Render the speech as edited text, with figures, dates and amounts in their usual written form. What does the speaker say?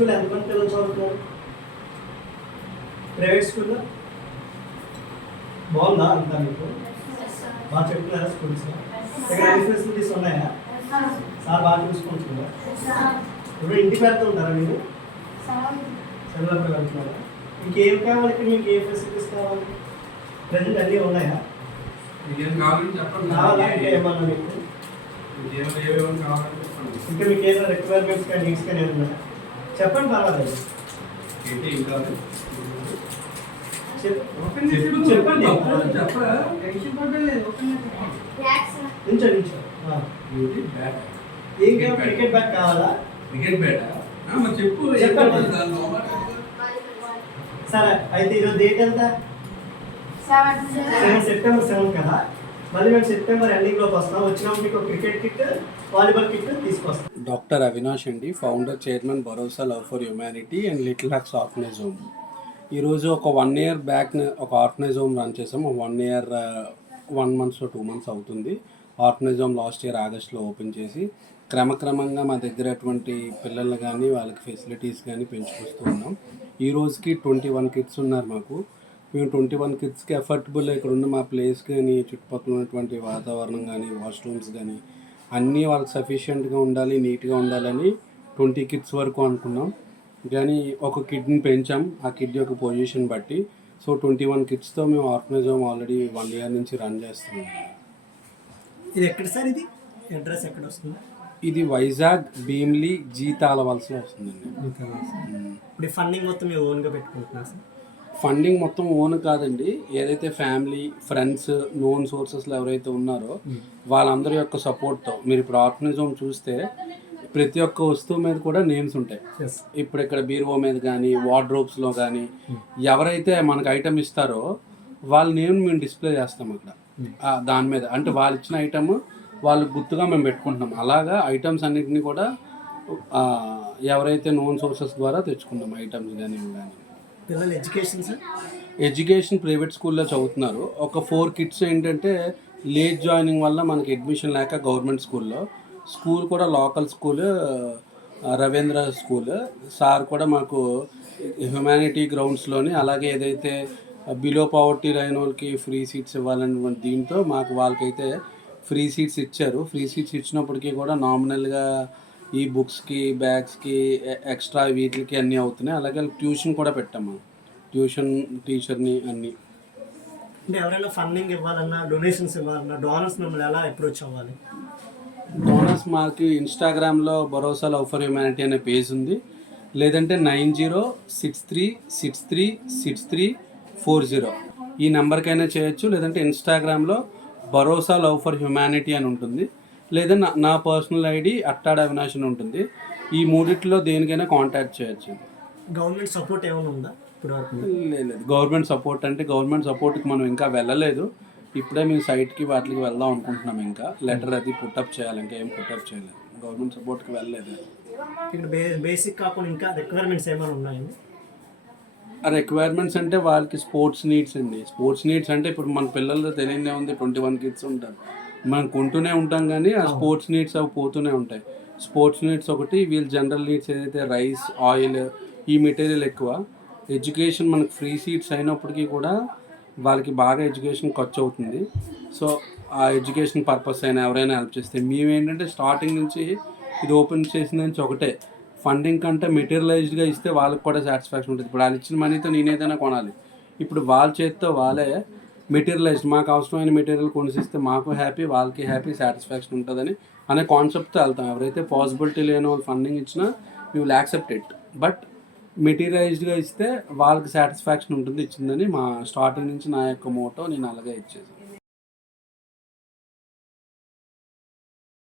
School ఎంతమంది పిల్లలు చదువుతున్నారు? ప్రైవేట్ స్కూల్లో బాగుందా అంతా మీకు? బాగా చెప్తున్నారా స్కూల్స్లో? ఇక్కడ అన్ని ఫెసిలిటీస్ ఉన్నాయా? సార్ బాగా చూసుకుంటున్నారా? ఇప్పుడు ఇంటికి వెళ్తూ ఉంటారా మీరు? సెలవులకు వెళ్తున్నారా? ఇంకేం కావాలి ఇక్కడ? మీకు ఏ ఫెసిలిటీస్ కావాలి? ప్రజెంట్ అన్నీ ఉన్నాయా? కావాలా ఇంకా ఏమన్నా మీకు? ఇంకా మీకు ఏదైనా రిక్వైర్మెంట్స్ కానీ నీడ్స్ కానీ ఉన్నాయా? చెప్పండి, పర్వాలేదు. చెప్పండి. ఏం కావాలి? క్రికెట్ బ్యాట్ కావాలా? క్రికెట్ బ్యాట్ చెప్పు. సరే, అయితే ఈరోజు డేట్ ఎంత? 7 సెప్టెంబర్ 7 కదా. మళ్ళీ మేము సెప్టెంబర్ ఎండింగ్లోకి వస్తాం. వచ్చినప్పుడు మీకు క్రికెట్ కిట్, వాలీబాల్ కిట్ తీసుకొస్తాం. డాక్టర్ అవినాష్ అండి, founder, chairman, Bharosa love for humanity and little hearts orphanage home. ఈరోజు ఒక 1 ఇయర్ బ్యాక్ ఒక ఆర్ఫనేజ్ హోమ్ రన్ చేసాం. 1 ఇయర్ 1 month 2 months అవుతుంది. ఆర్ఫనేజ్ హోమ్ లాస్ట్ ఇయర్ ఆగస్ట్లో ఓపెన్ చేసి క్రమక్రమంగా మా దగ్గర అటువంటి పిల్లలు కానీ వాళ్ళకి ఫెసిలిటీస్ కానీ పెంచుకొస్తూ ఉన్నాం. ఈ రోజుకి 21 కిడ్స్ ఉన్నారు మాకు. మేము 21 కిడ్స్కి ఎఫర్టబుల్ ఇక్కడ ఉన్న మా ప్లేస్ కానీ చుట్టుపక్కల ఉన్నటువంటి వాతావరణం కానీ వాష్రూమ్స్ కానీ అన్నీ వాళ్ళకి సఫిషియెంట్గా ఉండాలి, నీట్గా ఉండాలని 20 కిడ్స్ వరకు అనుకున్నాం. కానీ ఒక కిడ్ని పెంచాం, ఆ కిడ్ యొక్క పొజిషన్ బట్టి. సో 21 కిడ్స్తో మేము ఆర్ఫనేజ్ హోమ్ ఆల్రెడీ 1 year నుంచి రన్ చేస్తున్నాం. ఇది ఎక్కడ సార్? ఇది అడ్రస్ ఎక్కడ వస్తుంది? ఇది వైజాగ్ భీమ్లీ జీతాలవలసలో వస్తుందండి. ఇప్పుడు ఫండింగ్ మొత్తం మీరు ఓన్గా పెట్టుకుంటున్నారు సార్? ఫండింగ్ మొత్తం ఓన్ కాదండి. ఏదైతే ఫ్యామిలీ, ఫ్రెండ్స్, నోన్ సోర్సెస్లో ఎవరైతే ఉన్నారో వాళ్ళందరి యొక్క సపోర్ట్తో మీరు ఇప్పుడు ఆర్ఫనేజ్ హోమ్ చూస్తే ప్రతి ఒక్క వస్తువు మీద కూడా నేమ్స్ ఉంటాయి. ఇప్పుడు ఇక్కడ బీరువా మీద కానీ వార్డ్రోబ్స్లో కానీ ఎవరైతే మనకు ఐటమ్ ఇస్తారో వాళ్ళ నేమ్ మేము డిస్ప్లే చేస్తాం అక్కడ దాని మీద. అంటే వాళ్ళు ఇచ్చిన ఐటమ్ వాళ్ళు గుర్తుగా మేము పెట్టుకుంటున్నాం. అలాగా ఐటమ్స్ అన్నింటినీ కూడా ఎవరైతే నోన్ సోర్సెస్ ద్వారా తెచ్చుకున్నాం ఐటమ్స్ కానీ కానీ. పిల్లల ఎడ్యుకేషన్ సార్? ఎడ్యుకేషన్ ప్రైవేట్ స్కూల్లో చదువుతున్నారు. ఒక 4 కిడ్స్ ఏంటంటే లేట్ జాయినింగ్ వల్ల మనకి అడ్మిషన్ లేక గవర్నమెంట్ స్కూల్ కూడా local school, Ravindra school. Sir కూడా మాకు హ్యుమానిటీ గ్రౌండ్స్లోని అలాగే ఏదైతే బిలో పవర్టీ లైన్ వాళ్ళకి ఫ్రీ సీట్స్ ఇవ్వాలన్న దీంతో మాకు వాళ్ళకైతే ఫ్రీ సీట్స్ ఇచ్చారు. ఫ్రీ సీట్స్ ఇచ్చినప్పటికీ కూడా నామినల్గా ఈ బుక్స్కి, బ్యాగ్స్కి, ఎక్స్ట్రా వీటికి అన్నీ అవుతున్నాయి. అలాగే ట్యూషన్ కూడా పెట్టాము, ట్యూషన్ టీచర్ని అన్నీ. అంటే ఎవరైనా ఫండింగ్ ఇవ్వాలన్నా, డొనేషన్స్ ఇవ్వాలన్నా డోనర్స్ మిమ్మల్ని ఎలా అప్రోచ్ అవ్వాలి? డోనర్స్ మాకు ఇన్స్టాగ్రామ్లో భరోసా లవ్ ఫర్ హ్యుమానిటీ అనే పేజ్ ఉంది. లేదంటే 9063636340 ఈ నెంబర్కైనా చేయొచ్చు. లేదంటే ఇన్స్టాగ్రామ్లో భరోసా లవ్ ఫర్ హ్యుమానిటీ అని ఉంటుంది. లేదా నా పర్సనల్ ఐడి అట్టాడ అవినాష్ అని ఉంటుంది. ఈ మూడిట్లో దేనికైనా కాంటాక్ట్ చేయొచ్చు. గవర్నమెంట్ సపోర్ట్ ఏమైనా ఉందా ఇప్పుడు? లేదు, గవర్నమెంట్ సపోర్ట్ అంటే గవర్నమెంట్ సపోర్ట్కి మనం ఇంకా వెళ్ళలేదు. ఇప్పుడే మేము సైట్కి వాటికి వెళ్దాం అనుకుంటున్నాం. ఇంకా లెటర్ అది పుట్టప్ చేయాలి, ఇంకా ఏం పుట్టప్ చేయలేదు. గవర్నమెంట్ సపోర్ట్కి వెళ్ళలేదు. ఇక్కడ బేసిక్ కాకుండా ఇంకా రిక్వైర్మెంట్స్ ఏమైనా ఉన్నాయండి? ఆ రిక్వైర్మెంట్స్ అంటే వాళ్ళకి స్పోర్ట్స్ నీడ్స్ అండి. స్పోర్ట్స్ నీడ్స్ అంటే ఇప్పుడు మన పిల్లలతో తెలియదే ఉంది. 21 కిడ్స్ ఉంటారు, మనం కొంటూనే ఉంటాం కానీ ఆ స్పోర్ట్స్ నీడ్స్ అవి పోతూనే ఉంటాయి. స్పోర్ట్స్ నీడ్స్ ఒకటి, వీళ్ళ జనరల్ నీడ్స్ ఏదైతే రైస్, ఆయిల్, ఈ మెటీరియల్ ఎక్కువ. ఎడ్యుకేషన్ మనకు ఫ్రీ సీట్స్ అయినప్పటికీ కూడా వాళ్ళకి బాగా ఎడ్యుకేషన్ ఖర్చు అవుతుంది. సో ఆ ఎడ్యుకేషన్ పర్పస్ అయినా ఎవరైనా హెల్ప్ చేస్తే మేమేంటంటే స్టార్టింగ్ నుంచి ఇది ఓపెన్ చేసిన నుంచి ఒకటే, ఫండింగ్ కంటే మెటీరియలైజ్డ్గా ఇస్తే వాళ్ళకి కూడా సాటిస్ఫాక్షన్ ఉంటుంది. ఇప్పుడు వాళ్ళు ఇచ్చిన మనీతో నేనేదైనా కొనాలి, ఇప్పుడు వాళ్ళ చేతితో వాళ్ళే మెటీరియలైజ్డ్ మాకు అవసరమైన మెటీరియల్ కొనిసిస్తే మాకు హ్యాపీ, వాళ్ళకి హ్యాపీ, సాటిస్ఫాక్షన్ ఉంటుందని అనే కాన్సెప్ట్తో వెళ్తాం. ఎవరైతే పాసిబిలిటీ లేని వాళ్ళు ఫండింగ్ ఇచ్చినా we will accept it. But మెటీరియలైజ్డ్గా ఇస్తే వాళ్ళకి సాటిస్ఫాక్షన్ ఉంటుంది ఇచ్చిందని మా స్టార్టింగ్ నుంచి నా యొక్క మోటో. నేను అలాగే ఇచ్చేసాను.